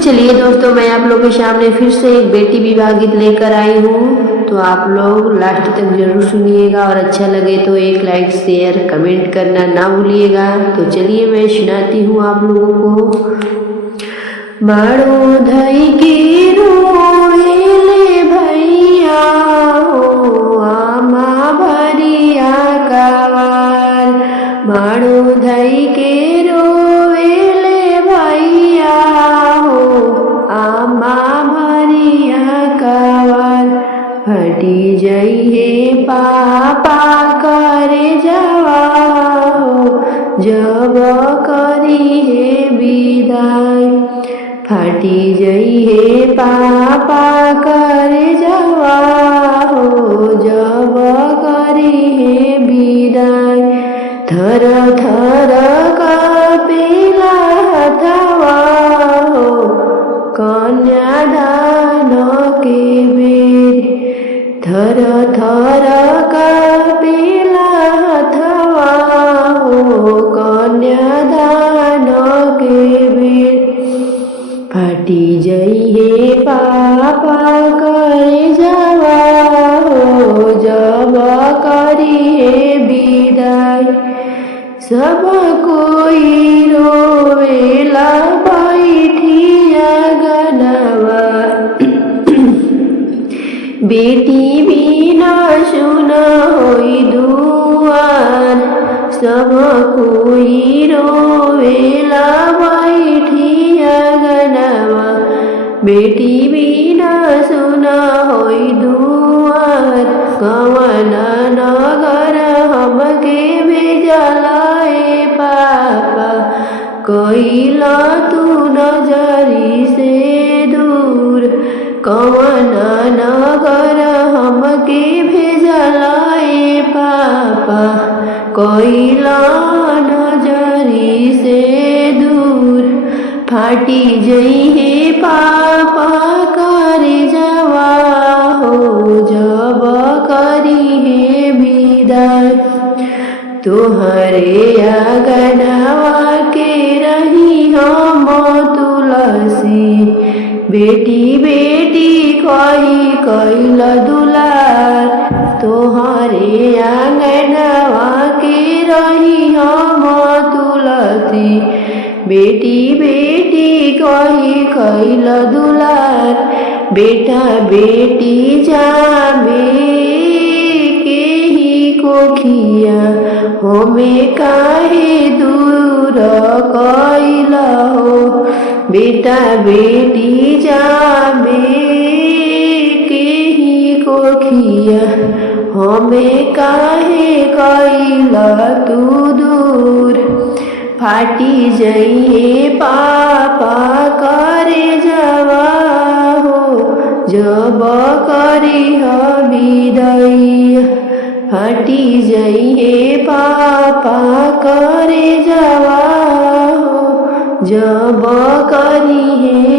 चलिए दोस्तों, मैं आप लोगों के सामने फिर से एक बेटी विवाह गीत लेकर आई हूँ। तो आप लोग लास्ट तक जरूर सुनिएगा और अच्छा लगे तो एक लाइक शेयर कमेंट करना ना भूलिएगा। तो चलिए मैं सुनाती हूँ आप लोगों को। मारो धई के रोएले भैया हो आमा भरिया कावार। मारो धई के रोएले भैया हो आमा भरिया कावार। फटी जइहे पापा करे जवा हो जब करी हे विदाई। फाटी जइहे पापा करे जवा हो जब करी हे विदाई। थर थर कापेला हथवा हो कन्यादान के बेर। थर थर कापेला हथवा हो कन्यादान के बेर। फाटी जइहे पापा करे जवा हो जब करी हे विदाई। सब कोई रोवेला बैठिया गनवा बेटी बिना सुन होई दुआर। सब कोई रोवेला बैठिया गनवा बेटी बिना सुन होई दुआर। कवन नगर हमके भेजलाए पापा कइला तू नजरी से दूर। कवन नगर हमके भेजलाए पापा कइला नजरी से दूर। फाटी जइहे पापा करे जवा हो जब करी हे विदाई। तोहरे अगनवा के रही हम तुलसी बेटी बेटी कही कइल दुलार। तोहरे आंगनवा के रही हम तुलसी बेटी बेटी कही कइल दुलार। बेटा बेटी जामे के ही कोखिया हमें काहे दूर कइल हो। बेटा बेटी जामे के ही कोखिया हमें काहे कइल तू दूर। फाटी जइहे पापा करे जवा हो जब करी ह विदाई। फाटी जइहे पापा करे जवा हो जब करी हे